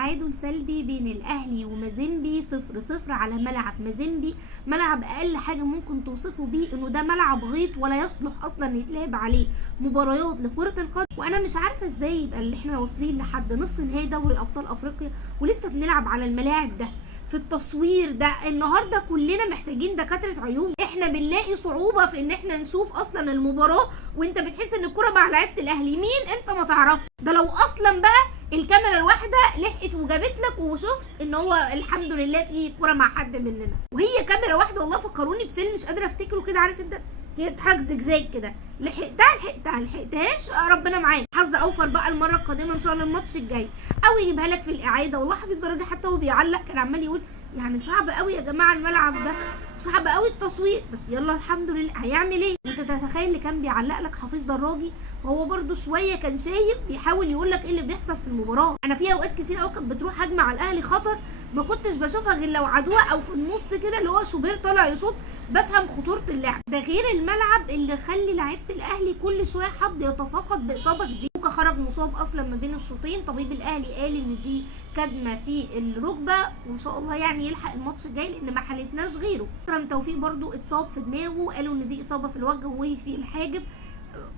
تعادل سلبي بين الاهلي ومازيمبي 0-0 على ملعب مازيمبي. ملعب اقل حاجه ممكن توصفه بيه انه ده ملعب غيط ولا يصلح اصلا يتلعب عليه مباريات لكره القدم. وانا مش عارفه ازاي يبقى اللي احنا واصلين لحد نص نهائي دوري ابطال افريقيا ولسه بنلعب على الملاعب ده. في التصوير ده النهارده كلنا محتاجين دكاتره عيون. احنا بنلاقي صعوبه في ان احنا نشوف اصلا المباراه وانت بتحس ان الكره مع لعيبه الاهلي مين انت ما تعرفش. ده لو اصلا بقى الكاميرا الواحده لحقت وجابت لك وشفت ان هو الحمد لله في كره مع حد مننا، وهي كاميرا واحده. والله فكروني بفيلم مش قادره افتكره كده، عارف انت هي بتحرك زجزاج كده، لحقتهاش ربنا معاك. حظ اوفر بقى المره القادمه ان شاء الله الماتش الجاي، او يجيبها لك في الاعاده. والله حافظ درجه حتى هو بيعلق كان عمال يقول يعني صعب قوي يا جماعه الملعب ده، صعب قوي التصوير، بس يلا الحمد لله. هيعمل ايه؟ وانت تتخيل اللي كان بيعلق لك حفيظ دراجي، فهو برده شويه كان شايف بيحاول يقول لك ايه اللي بيحصل في المباراه. انا في اوقات كتير قوي كانت بتروح هجمه على الاهلي خطر ما كنتش بشوفها غير لو عدوها او في النص كده اللي هو شوبير طالع يصوت، بفهم خطوره اللعب. ده غير الملعب اللي خلي لعيبه الاهلي كل شويه حد يتساقط باصابه جديده. كوكا خرج مصاب اصلا ما بين الشوطين، طبيب الاهلي قال ان دي كدمه في الركبه وان شاء الله يعني يلحق الماتش الجاي لان ما حالتناش غيره. اكرم توفيق برده اتصاب في دماغه، قالوا ان دي اصابه في الوجه وفي الحاجب،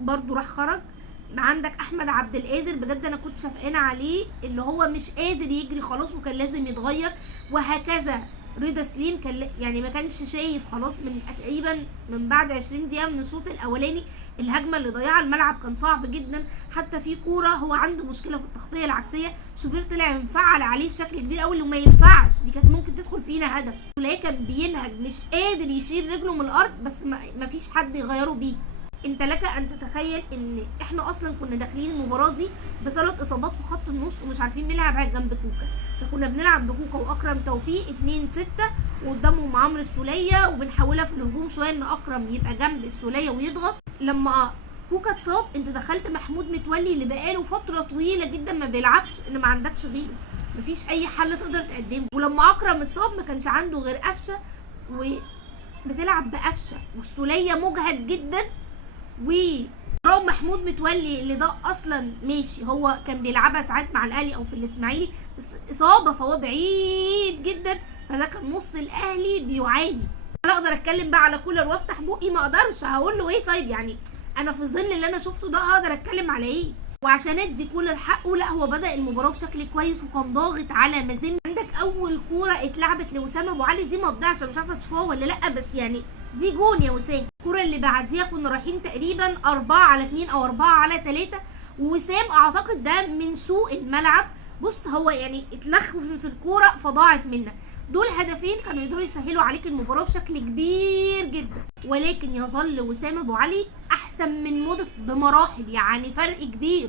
برده راح خرج. عندك احمد عبد القادر بجد انا كنت شفقانه عليه اللي هو مش قادر يجري خلاص وكان لازم يتغير، وهكذا رضا سليم كان يعني ما كانش شايف خلاص من تقريبا من بعد 20 دقيقه من الشوط الاولاني. الهجمه اللي ضيعها الملعب كان صعب جدا، حتى في كوره هو عنده مشكله في التغطيه العكسيه، شوبير طلع مفعل عليه بشكل كبير قوي وما ينفعش، دي كانت ممكن تدخل فينا هدف. ولايه كان بينهج مش قادر يشيل رجله من الارض بس ما فيش حد يغيره بيه. انت لك ان تتخيل ان احنا اصلا كنا داخلين المباراه دي بثلاث اصابات في خط النص ومش عارفين نلعب على جنب كوكا، فكنا بنلعب بكوكا واكرم توفيق 2-6 وقدامهم عمرو السوليه، وبنحاولها في الهجوم شويه ان اكرم يبقى جنب السوليه ويضغط. لما كوكا اتصاب انت دخلت محمود متولي اللي بقاله فتره طويله جدا ما بيلعبش، ان ما عندكش غيره، مفيش اي حل تقدر تقدمه. ولما اكرم اتصاب ما كانش عنده غير قفشه وبتلعب بقفشه، والسوليه مجهد جدا، ورغم محمود متولي اللي ده اصلا ماشي هو كان بيلعبها ساعات مع الاهلي او في الاسماعيلي بس اصابه فهو بعيد جدا، فده كان نص الاهلي بيعاني. انا اقدر اتكلم بقى على كولر وافتح بقي؟ ما اقدرش، هقول له ايه؟ طيب يعني انا في ظل اللي انا شفته ده هقدر اتكلم على ايه؟ وعشان ادي كولر حقه، لا هو بدا المباراه بشكل كويس وكان ضاغط على مازيمبي. عندك اول كوره اتلعبت لوسام ابو علي دي ما تضيعش، مش عارفه تشوفوها ولا لا بس يعني دي جون يا وسام. الكوره اللي بعديها كنا رايحين تقريبا 4-2 او 4-3 ووسام اعتقد ده من سوء الملعب، بص هو يعني اتلخ في الكوره فضاعت منا. دول هدفين كانوا يقدروا يسهلوا عليك المباراه بشكل كبير جدا، ولكن يظل وسام ابو علي احسن من مودست بمراحل، يعني فرق كبير.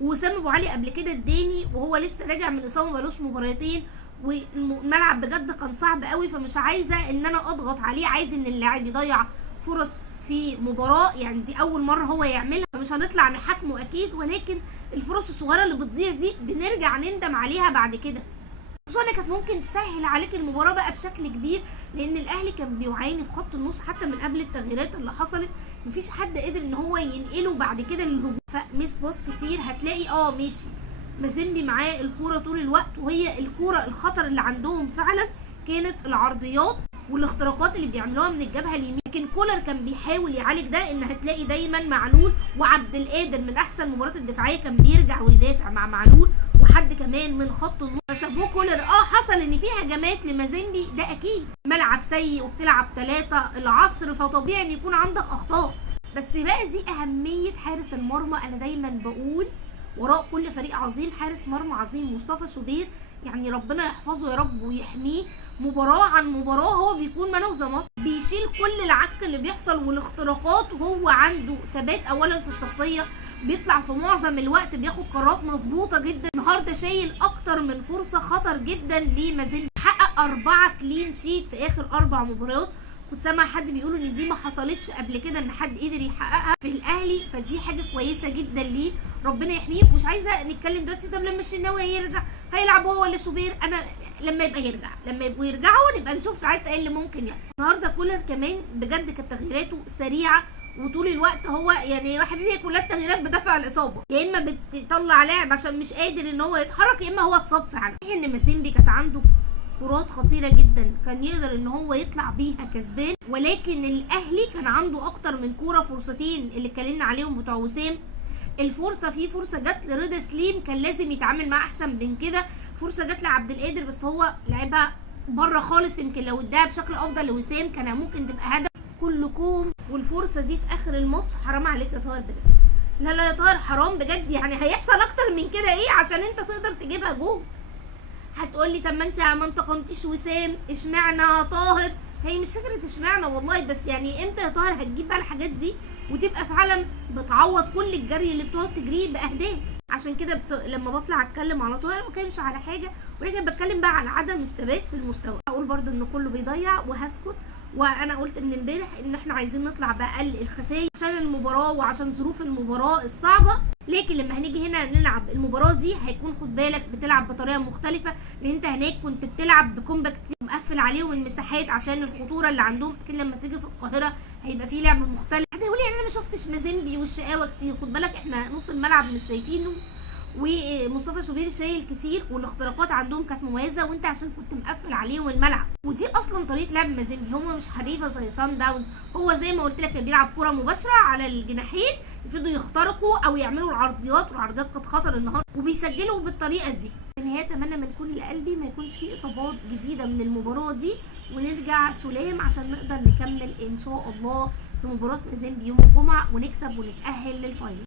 وسام ابو علي قبل كده اداني وهو لسه راجع من اصابه مالوش مباراتين، والملعب بجد كان صعب قوي، فمش عايزه ان انا اضغط عليه، عايز ان اللاعب يضيع فرص في مباراه يعني دي اول مره هو يعملها، فمش هنطلع نحاكمه اكيد، ولكن الفرص الصغيره اللي بتضيع دي بنرجع نندم عليها بعد كده. خصوصا كانت ممكن تسهل عليك المباراه بقى بشكل كبير، لان الاهلي كان بيعاني في خط النص حتى من قبل التغييرات اللي حصلت، مفيش حد قدر ان هو ينقله بعد كده للهجوم، فمس باص كتير هتلاقي ماشي مازيمبي معاه الكوره طول الوقت، وهي الكوره الخطر اللي عندهم فعلا كانت العرضيات والاختراقات اللي بيعملوها من الجبهه اليمين. لكن كولر كان بيحاول يعالج ده، ان هتلاقي دايما معلول وعبد القادر من احسن المباريات الدفاعيه كان بيرجع ويدافع مع معلول وحد كمان من خط النص. فشابوه كولر. حصل ان في هجمات لمازيمبي ده اكيد، ملعب سيء وبتلعب 3 العصر فطبيعي ان يكون عندك اخطاء، بس بقى دي اهميه حارس المرمى. انا دايما بقول وراء كل فريق عظيم حارس مرمى عظيم. مصطفى شوبير يعني ربنا يحفظه يا رب ويحميه، مباراه عن مباراه هو بيكون مان اوف ذا ماتش، بيشيل كل العك اللي بيحصل والاختراقات، وهو عنده ثبات اولا في الشخصيه، بيطلع في معظم الوقت بياخد قرارات مظبوطه جدا. النهارده شايل اكتر من فرصه خطر جدا لمازيمبي، حقق 4 كلين شيت في اخر 4 مباريات. كنت سامع حد بيقولوا ان دي ما حصلتش قبل كده ان حد قدر يحققها في الاهلي، فدي حاجه كويسه جدا ليه، ربنا يحميه. مش عايزه نتكلم دلوقتي طب لما الشناوي هيرجع هيلعب هو ولا شوبير، انا لما يبقى يرجع، لما يبقوا يرجعوا نبقى نشوف ساعتها ايه اللي ممكن يحصل. النهارده كولر كمان بجد كانت تغييراته سريعه وطول الوقت هو يعني يا حبيبي كلها التغييرات بدافع الاصابه، يا اما بتطلع لاعب عشان مش قادر ان هو يتحرك، يا اما هو اتصاب فعلا. ان مازيمبي كانت عنده كرات خطيره جدا كان يقدر ان هو يطلع بيها كسبان، ولكن الاهلي كان عنده اكتر من كوره، فرصتين اللي اتكلمنا عليهم بتوع وسام، الفرصه في فرصه جت لرضا سليم كان لازم يتعامل معاها احسن من كده، فرصه جت لعبد القادر بس هو لعبها بره خالص، يمكن لو اداها بشكل افضل لوسام كان ممكن تبقى هدف كلكم. والفرصه دي في اخر الماتش حرام عليك يا طاهر بجد، لا لا يا طاهر حرام بجد، يعني هيحصل اكتر من كده ايه عشان انت تقدر تجيبها جول؟ هتقولي طب ما انت قنطيش وسام، اشمعنى طاهر؟ هي مش فكره اشمعنى والله، بس يعني امتى يا طاهر هتجيب بقى الحاجات دي وتبقى فعلا بتعوض كل الجري اللي بتقعد تجريه باهداف؟ عشان كده لما بطلع اتكلم على طاهر ما بتكلمش على حاجه، ولكن بتكلم بقى على عدم الثبات في المستوى. اقول برضو ان كله بيضيع وهسكت، وانا قلت من امبارح ان احنا عايزين نطلع باقل الخسائر عشان المباراه وعشان ظروف المباراه الصعبه، لكن لما هنيجي هنا نلعب المباراه دي هيكون خد بالك بتلعب بطريقه مختلفه، لان انت هناك كنت بتلعب بكومباكت مقفل عليهم المساحات عشان الخطوره اللي عندهم، لكن لما تيجي في القاهره هيبقى في لعب مختلف. حد يقول لي انا ما شفتش مازيمبي والشقاوه كتير، خد بالك احنا نص الملعب مش شايفينه، ومصطفى شوبير شايل كتير، والاختراقات عندهم كانت مميزه، وانت عشان كنت مقفل عليهم الملعب، ودي اصلا طريقه لعب مازيمبي، هم مش حريفه زي سان داونز، هو زي ما قلت لك بيلعب كره مباشره على الجناحين يفضلوا يخترقوا او يعملوا العرضيات، والعرضيات كانت خطر النهارده وبيسجلوا بالطريقه دي. في النهايه اتمنى من كل قلبي ما يكونش في اصابات جديده من المباراه دي، ونرجع سلام عشان نقدر نكمل ان شاء الله في مباراه مازيمبي يوم الجمعه ونكسب ونتاهل للفاينل.